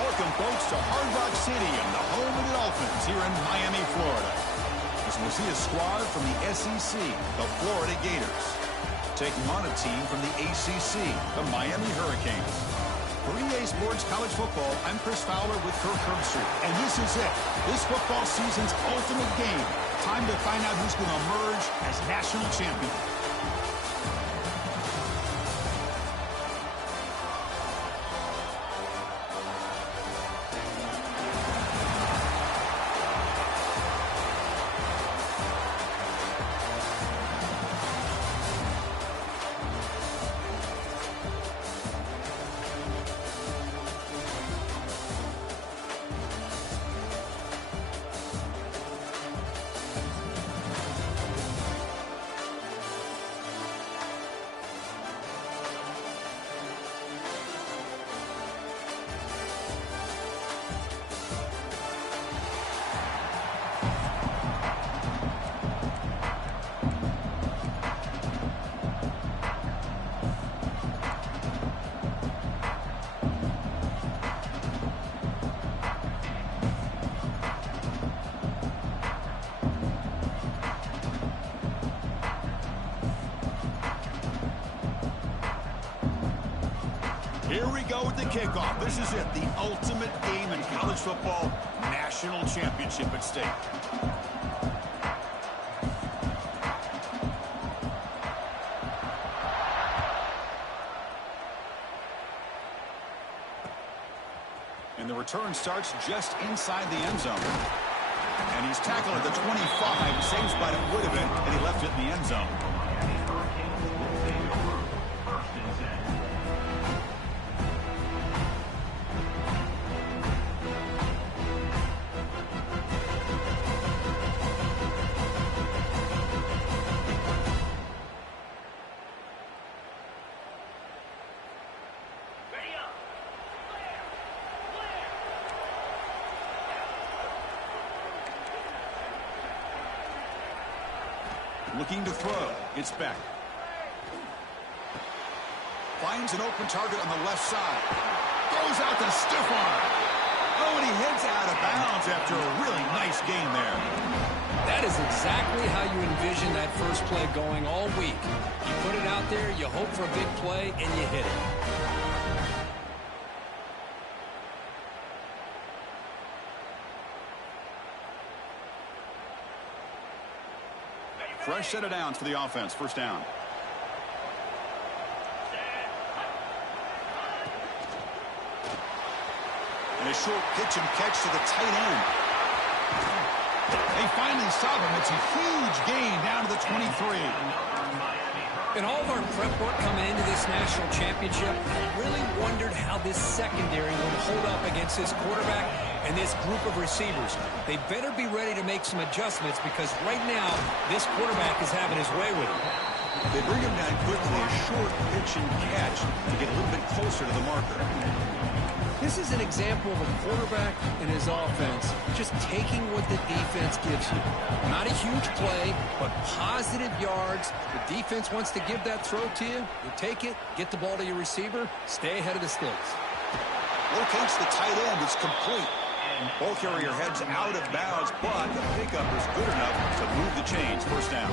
Welcome, folks, to Hard Rock Stadium, the home of the Dolphins here in Miami, Florida. As we'll see a squad from the SEC, the Florida Gators, taking on a team from the ACC, the Miami Hurricanes. For EA Sports College Football, I'm Chris Fowler with Kirk Herbstreit. And this is it. This football season's ultimate game. Time to find out who's going to emerge as national champion. Here we go with the kickoff. This is it, the ultimate game in college football, national championship at stake. And the return starts just inside the end zone. And he's tackled at the 25, same spot it would have been, and he left it in the end zone. Looking to throw. It's back. Finds an open target on the left side. Throws out the stiff arm. Oh, and he heads out of bounds after a really nice game there. That is exactly how you envision that first play going all week. You put it out there, you hope for a big play, and you hit it. Fresh set of downs for the offense. First down. And a short pitch and catch to the tight end. They finally stop him. It's a huge gain down to the 23. In all of our prep work coming into this national championship, I really wondered how this secondary would hold up against this quarterback and this group of receivers. They better be ready to make some adjustments because right now, this quarterback is having his way with him. They bring him down quickly, a short pitch and catch to get a little bit closer to the marker. This is an example of a quarterback and his offense just taking what the defense gives you. Not a huge play, but positive yards. The defense wants to give that throw to you. You take it, get the ball to your receiver, stay ahead of the sticks. Locates the tight end. It's complete. Ball carrier heads out of bounds, but the pickup is good enough to move the chains. First down.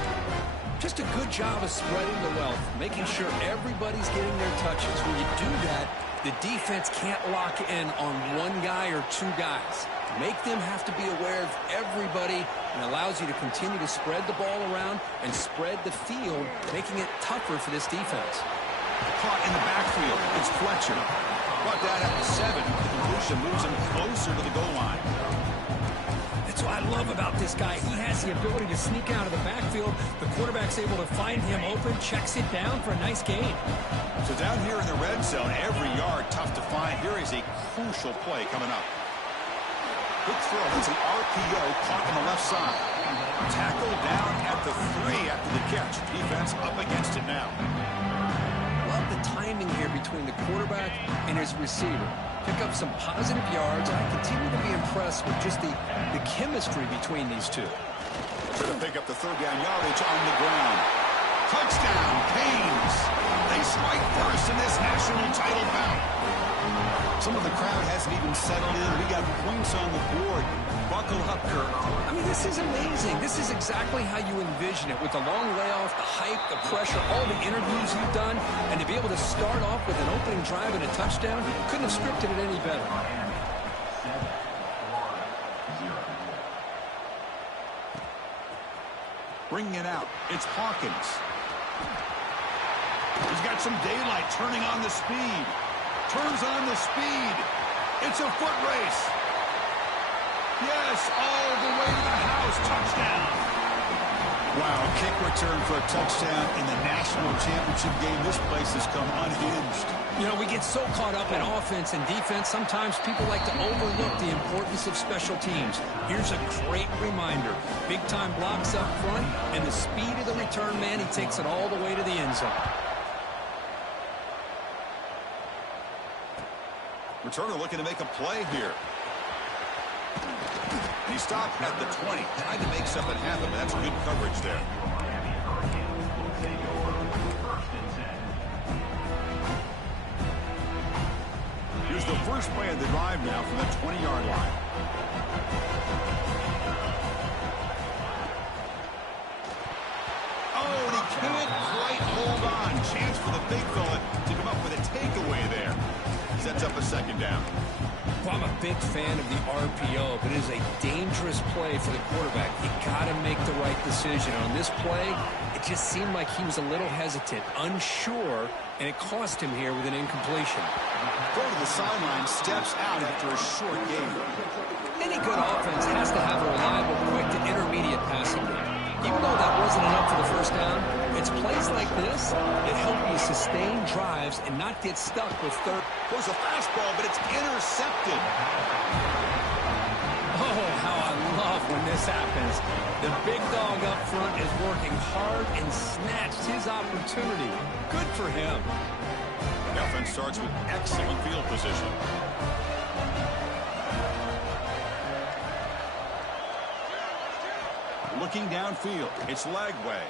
Just a good job of spreading the wealth, making sure everybody's getting their touches. When you do that, the defense can't lock in on one guy or two guys. Make them have to be aware of everybody and allows you to continue to spread the ball around and spread the field, making it tougher for this defense. Caught in the backfield. It's Fletcher. Brought that up to 7. The completion moves him closer to the goal line. That's what I love about this guy. He has the ability to sneak out of the backfield. The quarterback's able to find him open, checks it down for a nice gain. So down here in the red zone, every yard tough to find. Here is a crucial play coming up. Quick throw. That's an RPO caught on the left side. Tackled down at the 3 after the catch. Defense up against it now. Love the timing here between the quarterback and his receiver. Pick up some positive yards. I continue to be impressed with just the chemistry between these two. Trying to pick up the third down yardage on the ground. Touchdown, Canes. They strike first in this national title bout. Some of the crowd hasn't even settled in. We got points on the board. Buckle up, Kirk. I mean, this is amazing. This is exactly how you envision it, with the long layoff, the hype, the pressure, all the interviews you've done, and to be able to start off with an opening drive and a touchdown, couldn't have scripted it any better. Bringing it out, it's Hawkins. He's got some daylight, turning on the speed. Turns on the speed. It's a foot race. Yes, all the way to the house. Touchdown. Wow, kick return for a touchdown in the national championship game. This place has come unhinged. You know, we get so caught up in offense and defense, sometimes people like to overlook the importance of special teams. Here's a great reminder. Big-time blocks up front, and the speed of the return man, he takes it all the way to the end zone. Returner looking to make a play here. He stopped at the 20. Tried to make something happen, but that's good coverage there. Here's the first play of the drive now from the 20-yard line. Oh, and he can't quite hold on. Chance for the big fella to come up with a takeaway there. Sets up a second down. Well, I'm a big fan of the RPO, but it is a dangerous play for the quarterback. You got to make the right decision. On this play, it just seemed like he was a little hesitant, unsure, and it cost him here with an incompletion. Go to the sideline, steps out after a short game. Any good offense has to have a reliable, quick to intermediate passing game. Even though that wasn't enough for the first down, it's plays like this that help you sustain drives and not get stuck with third. Goes a fastball, but it's intercepted. Oh, how I love when this happens. The big dog up front is working hard and snatched his opportunity. Good for him. The offense starts with excellent field position. Looking downfield, it's Lagway.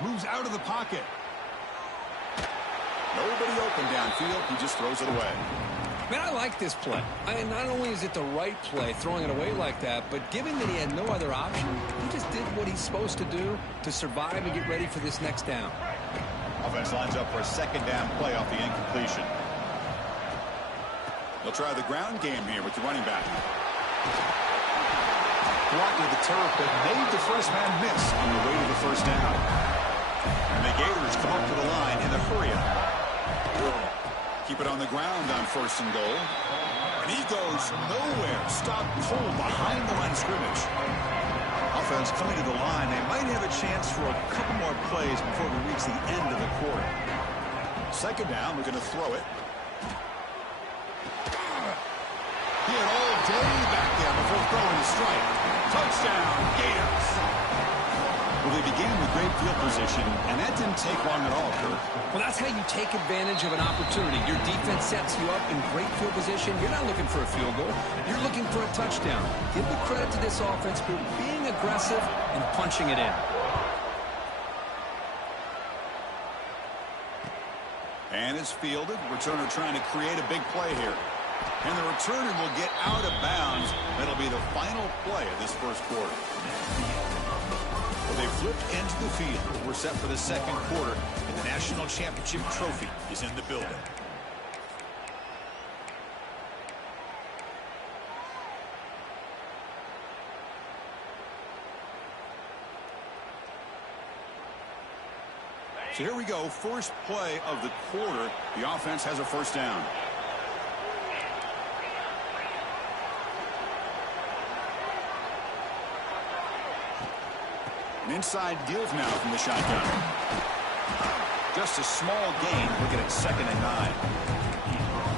Moves out of the pocket. Nobody open downfield, he just throws it away. Man, I like this play. Not only is it the right play, throwing it away like that, but given that he had no other option, he just did what he's supposed to do to survive and get ready for this next down. Offense lines up for a second down play off the incompletion. They'll try the ground game here with the running back. Blocked with the turf, but made the first man miss on the way to the first down. And the Gators come up to the line in a hurry-up. Keep it on the ground on first and goal. And he goes nowhere. Stop cold behind the line of scrimmage. Offense coming to the line. They might have a chance for a couple more plays before we reach the end of the quarter. Second down, we're going to throw it. He had all day back there before throwing a strike. Touchdown, Gators. Well, they began with great field position, and that didn't take long at all, Kirk. Well, that's how you take advantage of an opportunity. Your defense sets you up in great field position. You're not looking for a field goal. You're looking for a touchdown. Give the credit to this offense for being aggressive and punching it in. And it's fielded. Returner trying to create a big play here. And the returner will get out of bounds. That'll be the final play of this first quarter. Well, they flipped into the field. We're set for the second quarter, and the national championship trophy is in the building. So here we go, first play of the quarter. The offense has a first down. An inside deals now from the shotgun. Just a small gain, looking at 2nd and 9.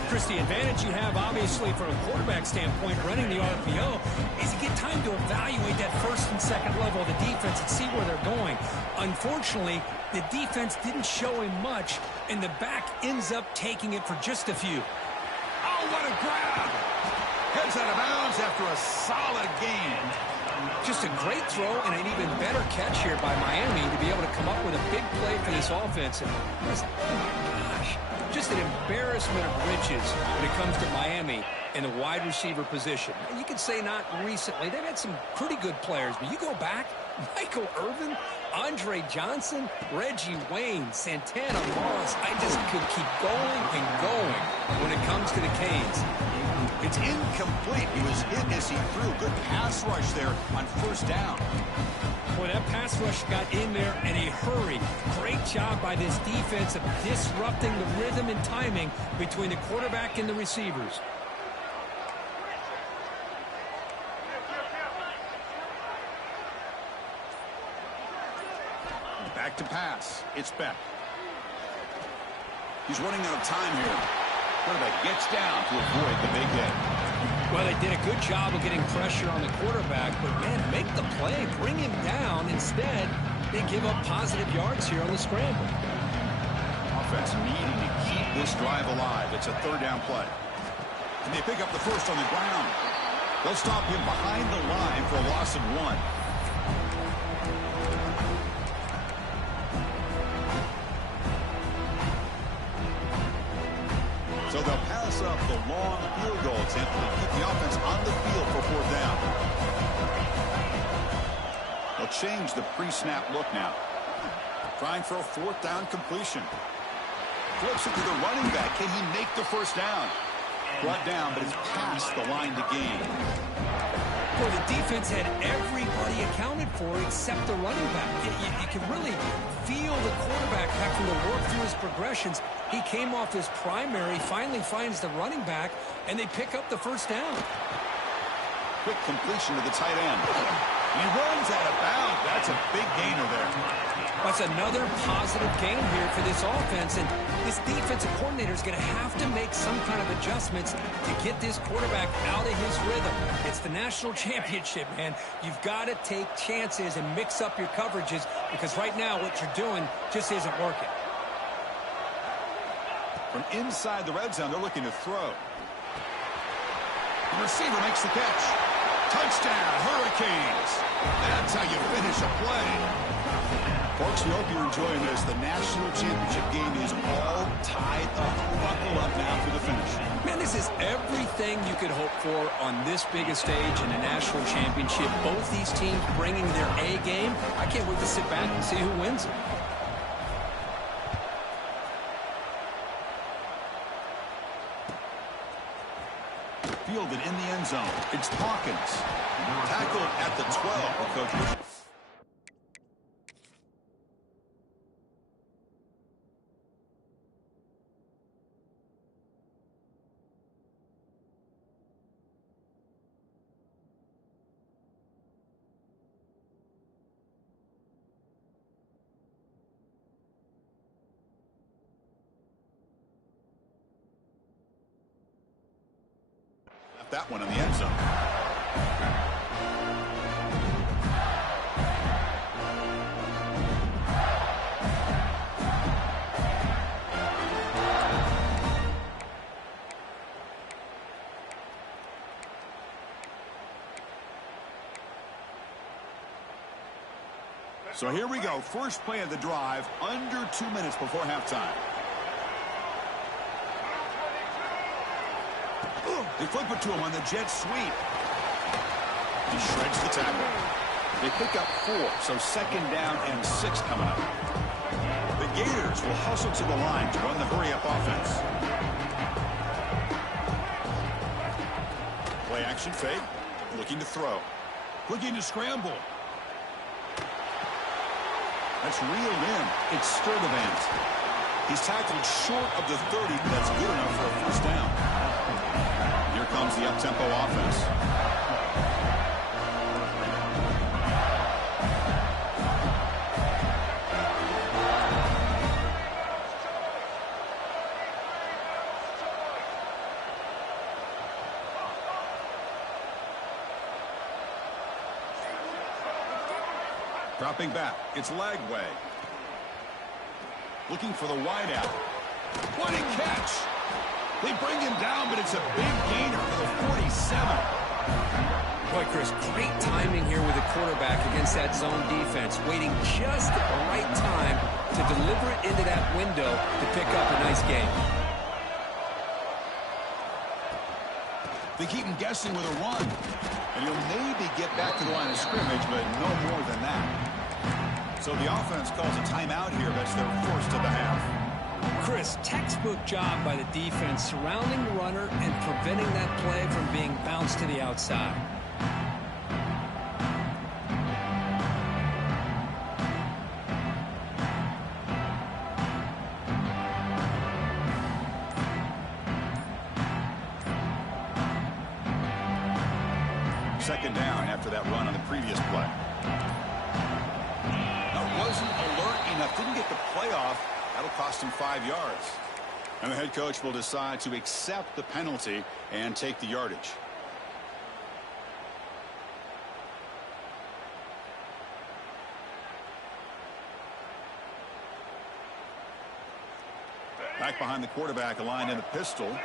Chris, the advantage you have, obviously, from a quarterback standpoint, running the RPO, is you get time to evaluate that first and second level of the defense and see where they're going. Unfortunately, the defense didn't show him much, and the back ends up taking it for just a few. Oh, what a grab! Heads out of bounds after a solid gain. Just a great throw and an even better catch here by Miami to be able to come up with a big play for this offense. And just, oh my gosh, just just an embarrassment of riches when it comes to Miami in the wide receiver position. You could say not recently. They've had some pretty good players, but you go back, Michael Irvin, Andre Johnson, Reggie Wayne, Santana Moss. I just could keep going and going when it comes to the Canes. It's incomplete. He was hit as he threw. Good pass rush there on first down. Boy, that pass rush got in there in a hurry. Great job by this defense of disrupting the rhythm and timing between the quarterback and the receivers. Back to pass. It's Beck. He's running out of time here. Quarterback gets down to avoid the big hit. Well, they did a good job of getting pressure on the quarterback, but, man, make the play. Bring him down. Instead, they give up positive yards here on the scramble. Offense needing to keep this drive alive. It's a third down play. And they pick up the first on the ground. They'll stop him behind the line for a loss of 1. So they'll pass up the long field goal attempt and keep the offense on the field for fourth down. They'll change the pre-snap look now. Trying for a fourth down completion. Flips it to the running back. Can he make the first down? Brought down, but it's past the line to gain. Well, the defense had everybody accounted for except the running back. You can really feel the quarterback having to work through his progressions. He came off his primary, finally finds the running back, and they pick up the first down. Quick completion to the tight end. He runs out of bounds. That's a big gainer there. That's another positive gain here for this offense, and this defensive coordinator is going to have to make some kind of adjustments to get this quarterback out of his rhythm. It's the national championship, man. You've got to take chances and mix up your coverages because right now what you're doing just isn't working. From inside the red zone, they're looking to throw. The receiver makes the catch. Touchdown, Hurricanes. That's how you finish a play. Folks, we hope you're enjoying this. The national championship game is all tied up. Buckle up now for the finish. Man, this is everything you could hope for on this biggest stage in a national championship. Both these teams bringing their A game. I can't wait to sit back and see who wins it. Fielded in the end zone. It's Hawkins. Tackled at the 12. Coach. That one in the end zone. So here we go. First play of the drive, under 2 minutes before halftime. They flip it to him on the jet sweep. He shreds the tackle. They pick up 4, so second down and 6 coming up. The Gators will hustle to the line to run the hurry-up offense. Play action fake. Looking to throw. Looking to scramble. That's reeled in. It's Sturdivant. He's tackled short of the 30, but that's good enough for a first down. Here comes the up-tempo offense. Dropping back. It's Lagway. Looking for the wideout. What a catch! They bring him down, but it's a big gainer for the 47. Boy, Chris, great timing here with the quarterback against that zone defense, waiting just at the right time to deliver it into that window to pick up a nice gain. They keep him guessing with a run. And he'll maybe get back to the line of scrimmage, but no more than that. So the offense calls a timeout here. That's their first of the half. Chris, textbook job by the defense surrounding the runner and preventing that play from being bounced to the outside. Second down after that run on the previous play. Now, wasn't alert enough, didn't get the play off. That'll cost him 5 yards. And the head coach will decide to accept the penalty and take the yardage. Back behind the quarterback, aligned in the pistol.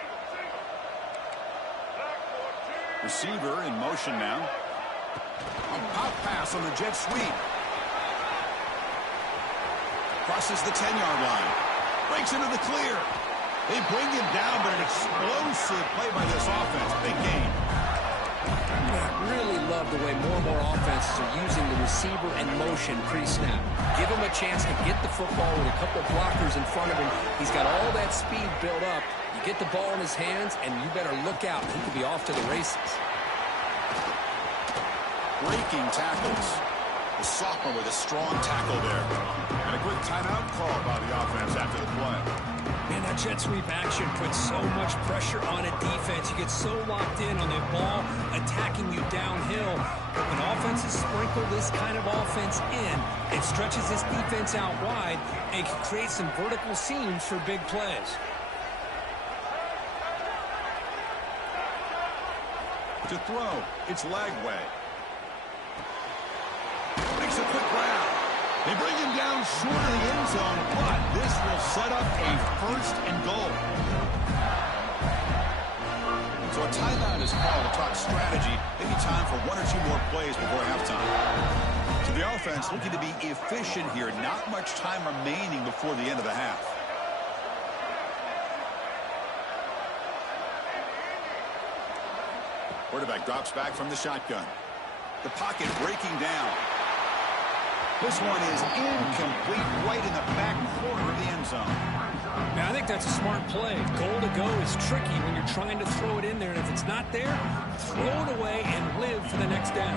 Receiver in motion now. A pop pass on the jet sweep. Crosses the 10-yard line. Breaks into the clear. They bring him down, but an explosive play by this offense. Big gain. I really love the way more and more offenses are using the receiver in motion pre-snap. Give him a chance to get the football with a couple of blockers in front of him. He's got all that speed built up. You get the ball in his hands, and you better look out. He could be off to the races. Breaking tackles. The sophomore with a strong tackle there. And a quick timeout call by the offense after the play. Man, that jet sweep action puts so much pressure on a defense. You get so locked in on the ball attacking you downhill. But when offenses sprinkle this kind of offense in, it stretches this defense out wide and can create some vertical seams for big plays. To throw, it's Lagway. Makes a quick round. They bring him down short of the end zone, but this will set up a first and goal. So a timeout is called to talk strategy. Maybe time for one or two more plays before halftime. So the offense looking to be efficient here. Not much time remaining before the end of the half. Quarterback drops back from the shotgun. The pocket breaking down. This one is incomplete, right in the back corner of the end zone. Now, I think that's a smart play. Goal to go is tricky when you're trying to throw it in there, and if it's not there, throw it away and live for the next down.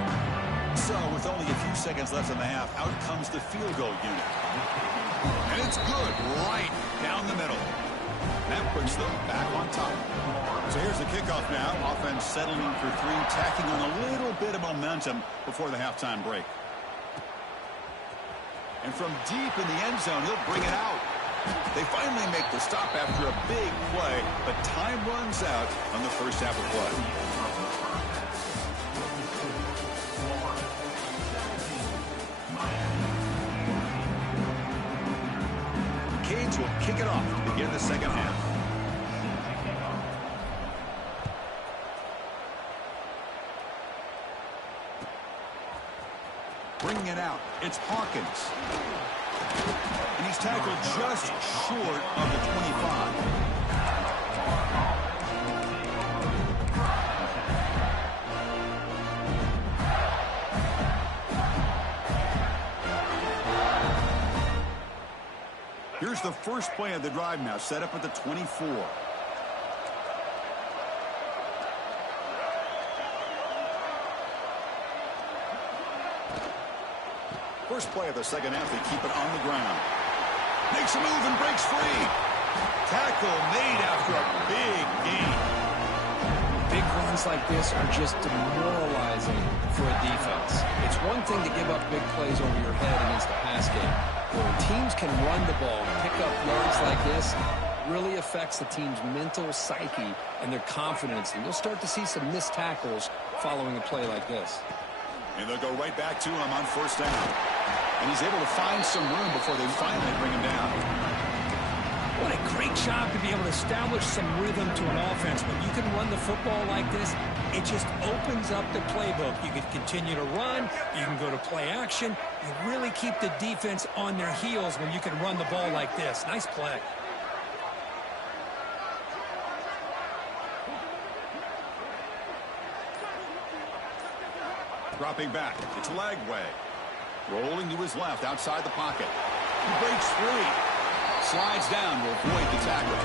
So, with only a few seconds left in the half, out comes the field goal unit. And it's good, right down the middle. That puts them back on top. So here's the kickoff now. Offense settling for three, tacking on a little bit of momentum before the halftime break. And from deep in the end zone, he'll bring it out. They finally make the stop after a big play, but time runs out on the first half of play. Canes will kick it off to begin the second half. Bringing it out, it's Hawkins. And he's tackled just short of the 25. Here's the first play of the drive now, set up at the 24. First play of the second half, they keep it on the ground. Makes a move and breaks free. Tackle made after a big gain. Big runs like this are just demoralizing for a defense. It's one thing to give up big plays over your head against the pass game. When teams can run the ball and pick up yards like this, it really affects the team's mental psyche and their confidence. And you'll start to see some missed tackles following a play like this. And they'll go right back to him on first down. And he's able to find some room before they finally bring him down. What a great job to be able to establish some rhythm to an offense. When you can run the football like this, it just opens up the playbook. You can continue to run. You can go to play action. You really keep the defense on their heels when you can run the ball like this. Nice play. Dropping back. It's leg way. Rolling to his left outside the pocket. He breaks free. Slides down to avoid the tackle.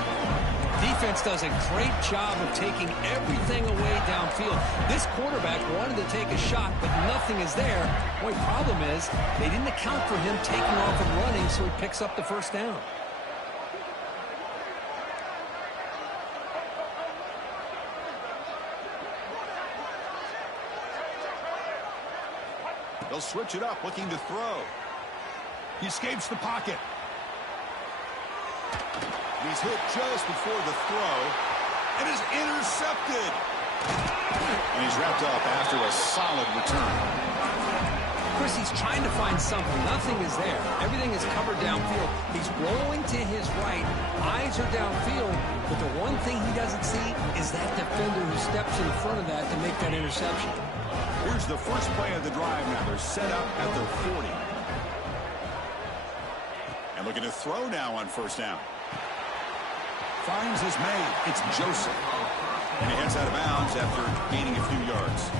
Defense does a great job of taking everything away downfield. This quarterback wanted to take a shot, but nothing is there. The only problem is they didn't account for him taking off and running, so he picks up the first down. They'll switch it up, looking to throw. He escapes the pocket. He's hit just before the throw and is intercepted. And he's wrapped up after a solid return. Chris, he's trying to find something. Nothing is there. Everything is covered downfield. He's rolling to his right. Eyes are downfield. But the one thing he doesn't see is that defender who steps in front of that to make that interception. Here's the first play of the drive now. They're set up at their 40. And looking to throw now on first down. Finds his man. It's Joseph. And he heads out of bounds after gaining a few yards.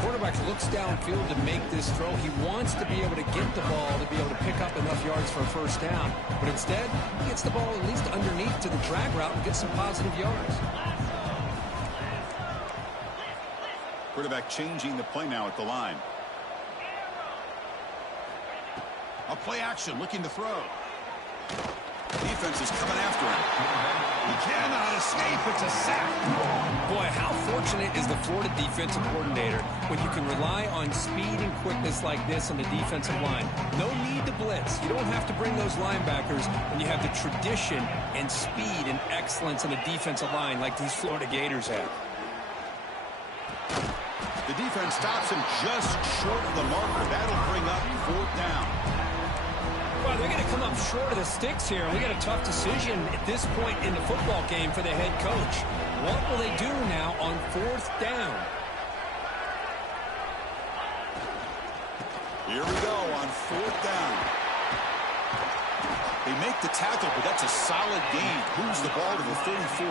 Quarterback looks downfield to make this throw. He wants to be able to get the ball to be able to pick up enough yards for a first down. But instead, he gets the ball at least underneath to the drag route and gets some positive yards. Quarterback changing the play now at the line. A play action looking to throw. Defense is coming after him. He cannot escape. It's a sack. Boy, how fortunate is the Florida defensive coordinator when you can rely on speed and quickness like this on the defensive line. No need to blitz. You don't have to bring those linebackers when you have the tradition and speed and excellence on the defensive line like these Florida Gators have. The defense stops him just short of the marker. That'll bring up fourth down. Well, they're going to come up short of the sticks here. We got a tough decision at this point in the football game for the head coach. What will they do now on fourth down? Here we go on fourth down. They make the tackle, but that's a solid gain. Moves the ball to the 34.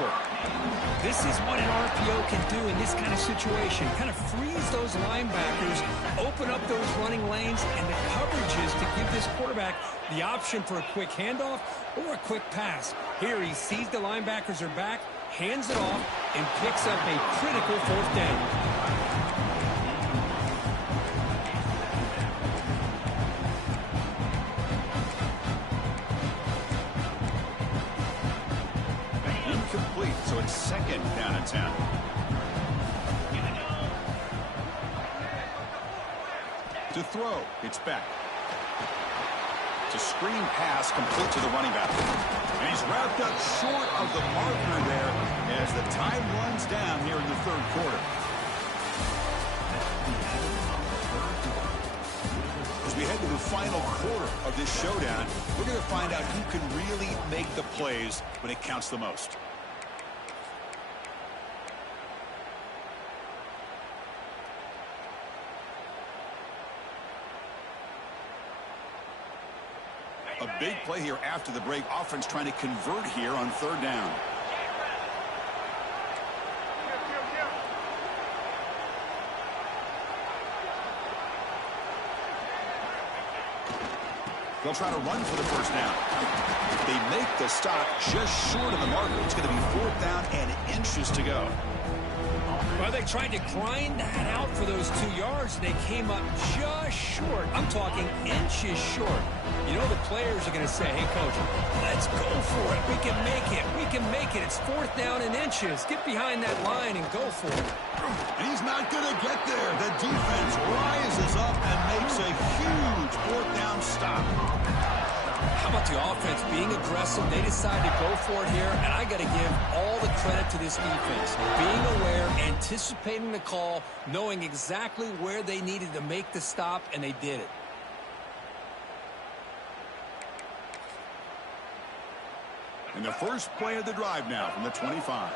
This is what an RPO can do in this kind of situation. Kind of freeze those linebackers, open up those running lanes, and the coverages to give this quarterback the option for a quick handoff or a quick pass. Here he sees the linebackers are back, hands it off, and picks up a critical fourth down. So it's second down and 10. To throw, it's back. It's a screen pass complete to the running back. And he's wrapped up short of the marker there as the time runs down here in the third quarter. As we head to the final quarter of this showdown, we're going to find out who can really make the plays when it counts the most. A big play here after the break. Offense trying to convert here on third down. They'll try to run for the first down. They make the stop just short of the marker. It's going to be fourth down and inches to go. Well, they tried to grind that out for those 2 yards, and they came up just short. I'm talking inches short. You know the players are going to say, hey, coach, let's go for it. We can make it. We can make it. It's fourth down and inches. Get behind that line and go for it. And he's not going to get there. The defense rises up and makes a huge fourth down stop. How about the offense being aggressive? They decided to go for it here, and I got to give all the credit to this defense. Being aware, anticipating the call, knowing exactly where they needed to make the stop, and they did it. And the first play of the drive now from the 25.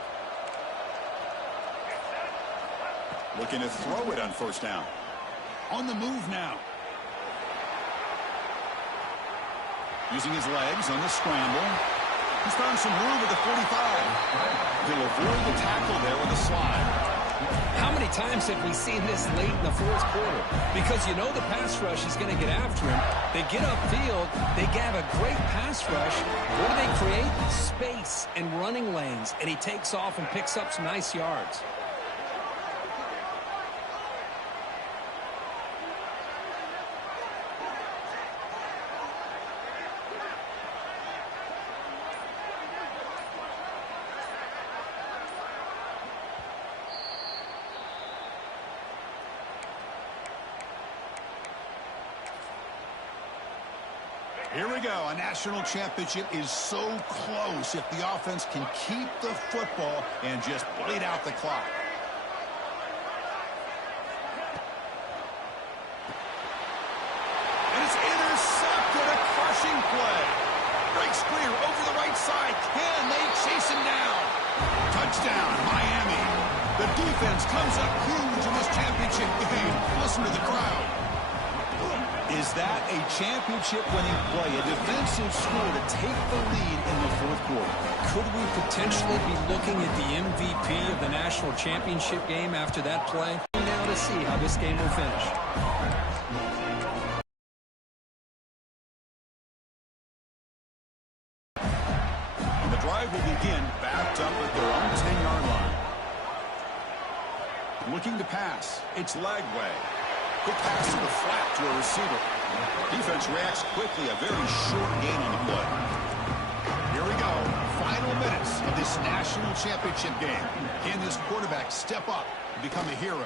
Looking to throw it on first down. On the move now. Using his legs on the scramble. He's found some room at the 45. He'll avoid the tackle there with a slide. How many times have we seen this late in the fourth quarter? Because you know the pass rush is going to get after him. They get upfield. They have a great pass rush. What do they create? Space and running lanes. And he takes off and picks up some nice yards. Here we go. A national championship is so close if the offense can keep the football and just bleed out the clock. And it's intercepted. A crushing play. Breaks clear over the right side. Can they chase him down? Touchdown, Miami. The defense comes up huge in this championship game. Listen to the crowd. Is that a championship-winning play, a defensive score to take the lead in the fourth quarter? Could we potentially be looking at the MVP of the national championship game after that play? Now to see how this game will finish. And the drive will begin backed up at their own 10-yard line. Looking to pass. It's Lagway. Quick pass to the flat to a receiver. Defense reacts quickly. A very short gain on the play. Here we go. Final minutes of this national championship game. Can this quarterback step up and become a hero?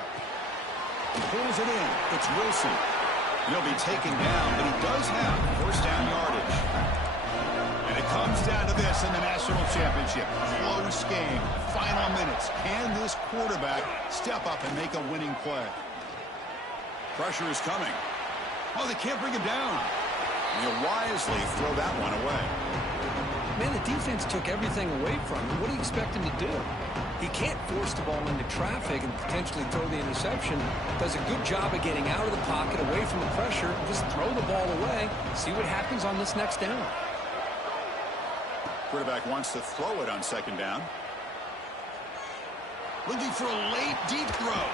He pulls it in. It's Wilson. He'll be taken down, but he does have first down yardage. And it comes down to this in the national championship. Close game. Final minutes. Can this quarterback step up and make a winning play? Pressure is coming. Oh, they can't bring him down. He'll wisely throw that one away. Man, the defense took everything away from him. What do you expect him to do? He can't force the ball into traffic and potentially throw the interception. Does a good job of getting out of the pocket, away from the pressure, just throw the ball away. See what happens on this next down. Quarterback wants to throw it on second down. Looking for a late deep throw.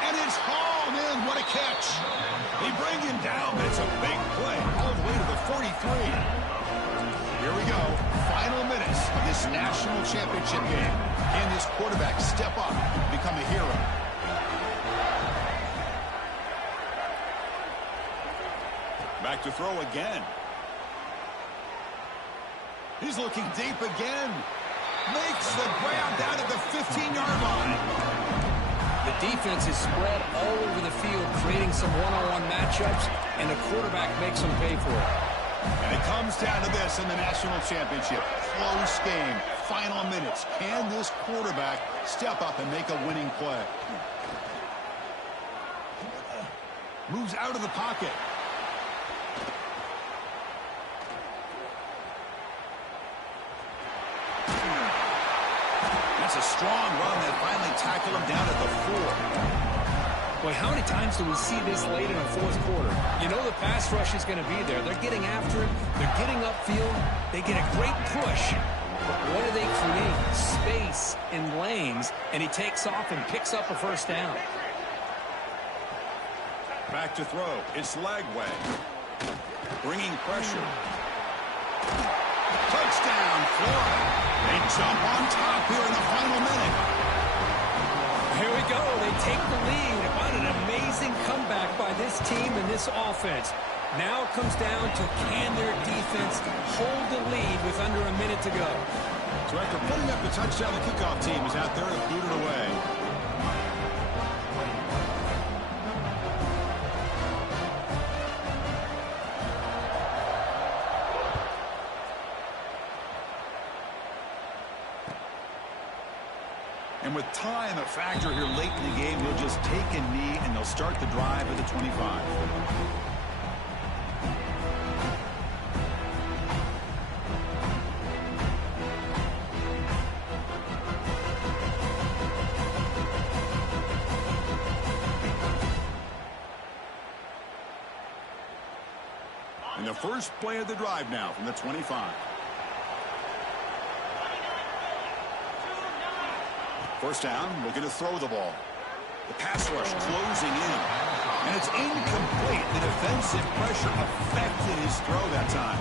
And it's hauled in. What a catch. They bring him down, but it's a big play all the way to the 43. Here we go. Final minutes of this national championship game. Can this quarterback step up and become a hero? Back to throw again. He's looking deep again. Makes the grab down at the 15-yard line. The defense is spread all over the field, creating some one-on-one matchups, and the quarterback makes them pay for it. And it comes down to this in the national championship. Close game. Final minutes. Can this quarterback step up and make a winning play? Moves out of the pocket. That's a strong run that finally tackled him down at the 4. Boy, how many times do we see this late in a fourth quarter? You know the pass rush is going to be there. They're getting after him. They're getting upfield. They get a great push. But what do they create? Space in lanes, and he takes off and picks up a first down. Back to throw. It's Lagway. Bringing pressure. Touchdown, Florida. They jump on top here in the final minute. Here we go. They take the lead. What an amazing comeback by this team and this offense. Now it comes down to can their defense hold the lead with under a minute to go. So after putting up the touchdown, the kickoff team is out there to boot it away. And with time a factor here late in the game, they'll just take a knee and they'll start the drive at the 25. And the first play of the drive now from the 25. First down, looking to throw the ball. The pass rush closing in. And it's incomplete. The defensive pressure affected his throw that time.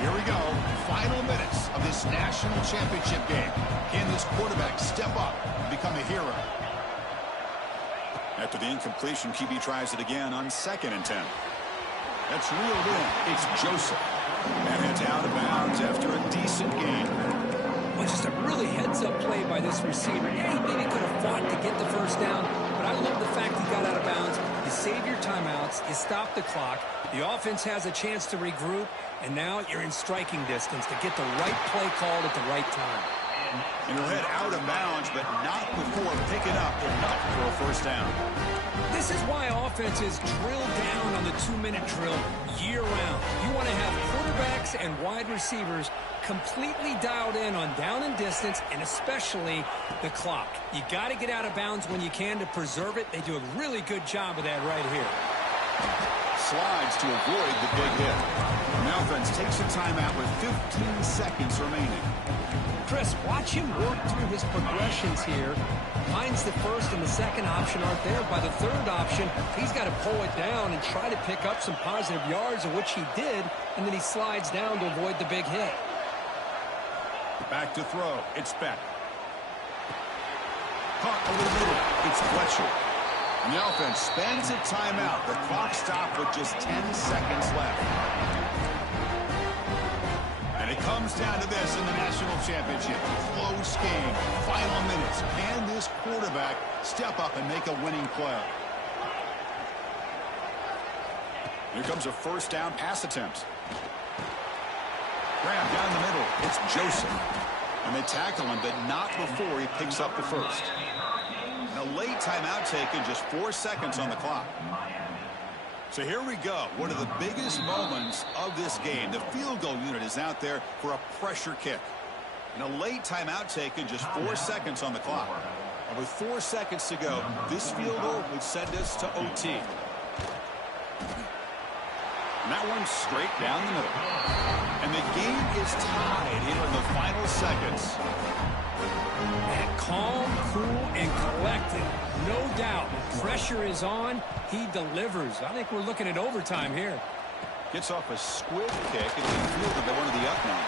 Here we go. Final minutes of this national championship game. Can this quarterback step up and become a hero? After the incompletion, QB tries it again on 2nd and 10. That's reeled in. It's Joseph. And it's out of bounds after a decent game. Well, just a really heads-up play by this receiver. Yeah, he maybe could have fought to get the first down, but I love the fact he got out of bounds. You save your timeouts, you stop the clock, the offense has a chance to regroup, and now you're in striking distance to get the right play called at the right time. And he'll head out of bounds, but not before picking up enough for a first down. This is why offenses drill down on the 2-minute drill year-round. You want to have quarterbacks and wide receivers completely dialed in on down and distance, and especially the clock. You got to get out of bounds when you can to preserve it. They do a really good job of that right here. Slides to avoid the big hit. The offense takes a timeout with 15 seconds remaining. Chris, watch him work through his progressions here. Finds the first and the second option aren't there. By the third option, he's got to pull it down and try to pick up some positive yards, of which he did, and then he slides down to avoid the big hit. Back to throw. It's Beck. Caught over the middle. It's Fletcher. And the offense spends a timeout. The clock stopped with just 10 seconds left. And it comes down to this in the national championship. Close game. Final minutes. Can this quarterback step up and make a winning play? Here comes a first down pass attempt. Grab down the middle. It's Joseph. And they tackle him, but not before he picks up the first. And a late timeout taken, just 4 seconds on the clock. So here we go. One of the biggest moments of this game. The field goal unit is out there for a pressure kick. And a late timeout taken, just 4 seconds on the clock. And with 4 seconds to go, this field goal would send us to OT. And that one's straight down the middle. And the game is tied here in the final seconds. And calm, cool, and collected. No doubt. Pressure is on. He delivers. I think we're looking at overtime here. Gets off a squib kick and he fielded by one of the up men.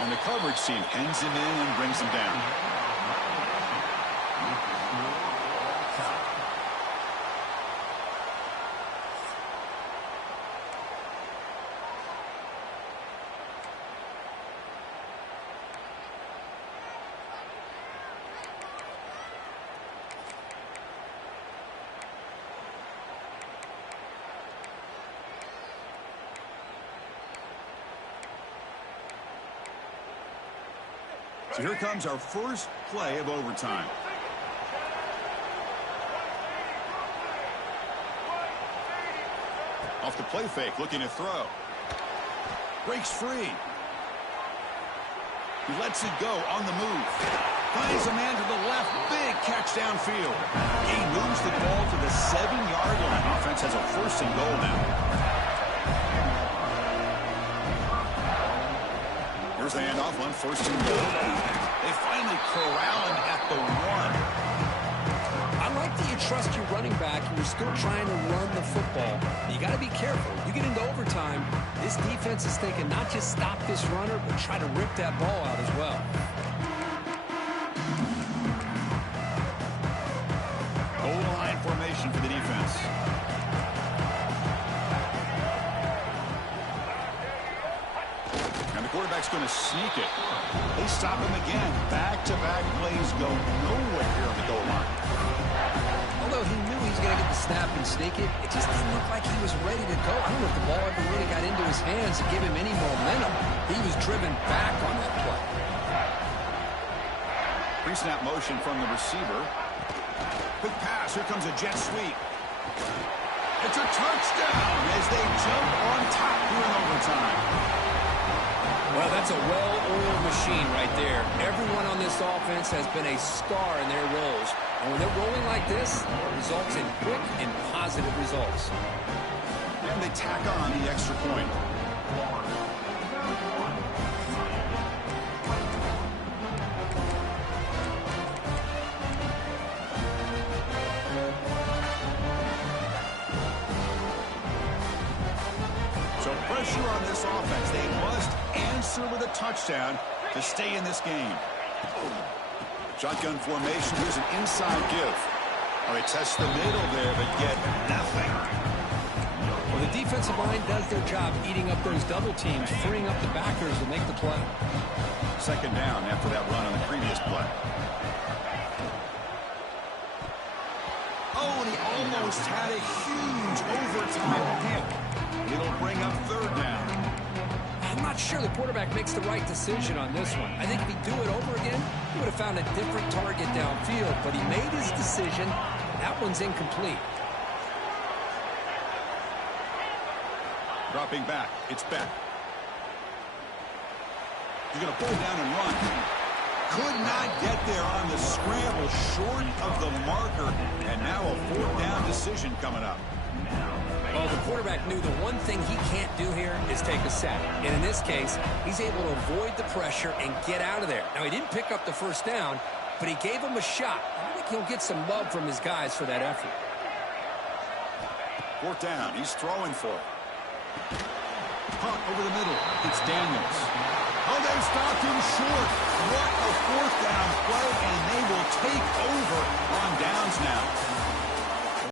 And the coverage team pins him in and brings him down. So here comes our first play of overtime. Off the play fake, looking to throw. Breaks free. He lets it go on the move. Finds a man to the left. Big catch downfield. He moves the ball to the 7-yard line. Offense has a first and goal now. Here's the handoff on first and goal. They finally corral him at the 1. I like that you trust your running back and you're still trying to run the football. You got to be careful. You get into overtime, this defense is thinking not just stop this runner, but try to rip that ball out as well. Goal line formation for the defense. Quarterback's going to sneak it. They stop him again. Back-to-back plays go nowhere here on the goal line. Although he knew he was going to get the snap and sneak it, it just didn't look like he was ready to go. I don't know if the ball ever really got into his hands to give him any momentum. He was driven back on that play. Pre-snap motion from the receiver. Quick pass. Here comes a jet sweep. It's a touchdown as they jump on top here in overtime. Well, that's a well-oiled machine right there. Everyone on this offense has been a star in their roles. And when they're rolling like this, it results in quick and positive results. And they tack on the extra point. pressure on this offense. They must answer with a touchdown to stay in this game. Shotgun formation. Here's an inside give. Oh, they test the middle there, but get nothing. Well, the defensive line does their job eating up those double teams, freeing up the backers to make the play. Second down after that run on the previous play. Oh, and he almost had a huge overtime pick. It'll bring up third down. I'm not sure the quarterback makes the right decision on this one. I think if he'd do it over again, he would have found a different target downfield, but he made his decision. That one's incomplete. Dropping back. It's Beck. He's going to pull down and run. Could not get there on the scramble, short of the marker. And now a fourth down decision coming up. Well, the quarterback knew the one thing he can't do here is take a sack. And in this case, he's able to avoid the pressure and get out of there. Now, he didn't pick up the first down, but he gave him a shot. I think he'll get some love from his guys for that effort. Fourth down. He's throwing for it. Punt over the middle. It's Daniels. Oh, they stopped him short. What a fourth